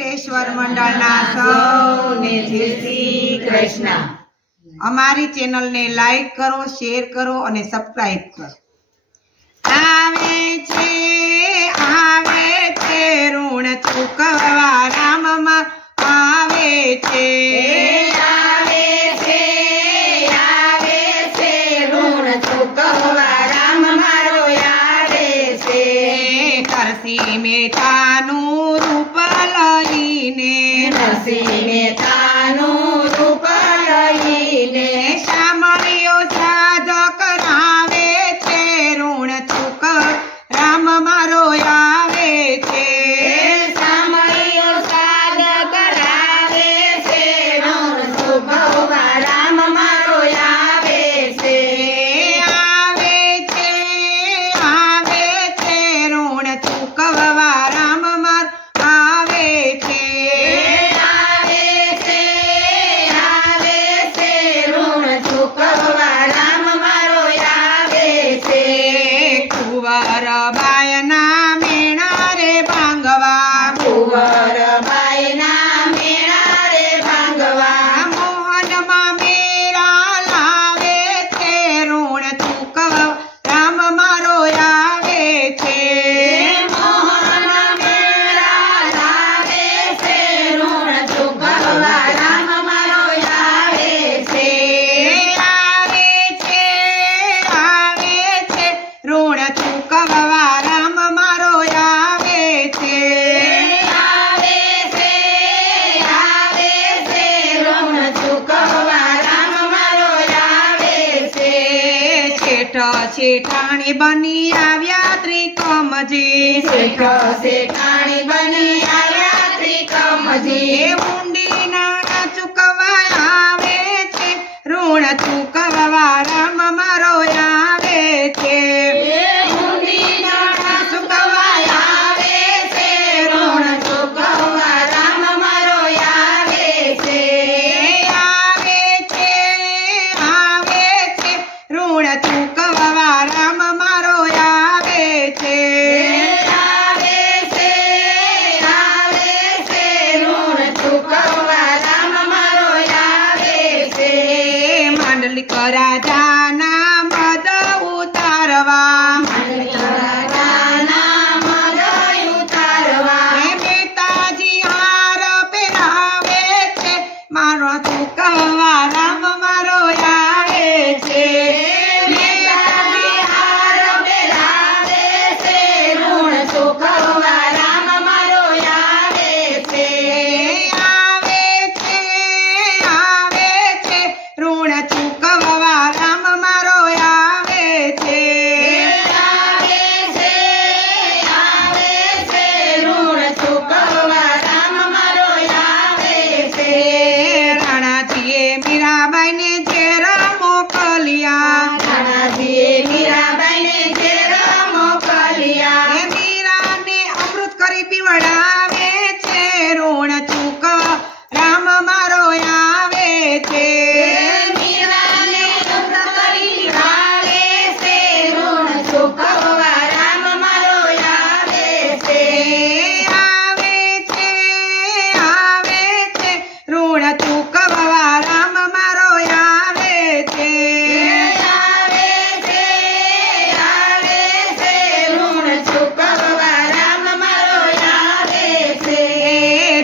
ઈશ્વર મંડળના સૌને જય શ્રી કૃષ્ણ। અમારી ચેનલને લાઈક કરો, શેર કરો અને સબસ્ક્રાઇબ કરો। આવે છે ઋણ ચૂકવવા રામમાં આવે છે ઋણ ચૂકવવા રામ મારો આવે છે। નરસિંહ મહેતાનું રૂપ લઈને નરસિંહ મહેતાનું રૂપ લઈને શામળિયો સાધક કરાવે છે ઋણ ચૂક રામ મારો આવે છે। શામળિયો સાધક કરાવે છે ઋણ ચૂકવવા રામ મારો આવે છે। આવે છે ઋણ ચૂકવવા રામ મારો આવે છે। ઋણ ચૂકવવા રામ મારો આવે છે। કુંવરબાઈના મેણા રે ભાંગવા કુંવરબાઈના મેળા રે ભાંગવા મોહનમાં મેરા લાવે છે ઋણ ચૂકવવા રામ મારો આવે છે। મોહન મેળા લાવે છે ઋણ ચૂકવવા રામ મારો આવે છે। આવે છે ઋણ ચૂકવવા રામ મારો આવે છે। ઋણ ચૂકવવા રામ મારો આવે છે। શેઠ શેઠાણી બની આવ્યા ત્રિકમજી શેઠાણી બની આવ્યા ત્રિકમજી ઊંડી નાણા ચૂકવવા આવે છે ઋણ ચૂકવવા રામ મારો આવે છે। ઊંડી નાણા ચૂકવવા આવે છે ઋણ ચૂકવવા રામ મારો આવે છે। આવે છે ઋણ ચૂકવવા રામ મારો આવે છે। ઋણ ચૂકવવા રામ મારો આવે છે। માંડલિક રાજાના મદ ઉતારવા રાજાના મદ ઉતારવા મહેતાજી હાર પહેરાવે છે મારો ચૂકવવા રામ મારો આવે છે। મહેતાજી હાર પહેરાવે છે ઋણ ચૂકવવા રામ મારો આવે છે। આવે છે ઋણ ચૂકવવા રામ મારો આવે છે। ઋણ ચૂકવવા રામ મારો આવે છે। રાણાજીએ મીરાબાઈને ઝેર મોકલ્યા રાણાજીએ મીરાબાઈને ઝેર મોકલ્યા મીરાને અમૃત કરી પીવડાવે છે ઋણ ચૂકવવા રામ મારો આવે છે। મીરાને અમૃત કરી આવે છે ઋણ ચૂકવવા રામ મારો આવે છે। આવે છે ઋણ ચૂકવવા રામ મારો આવે છે। ઋણ ચૂકવવા રામ મારો આવે છે।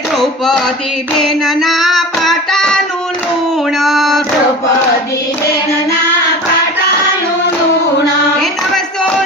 દ્રૌપદી બેનના પાટાનું લૂણ દ્રૌપદી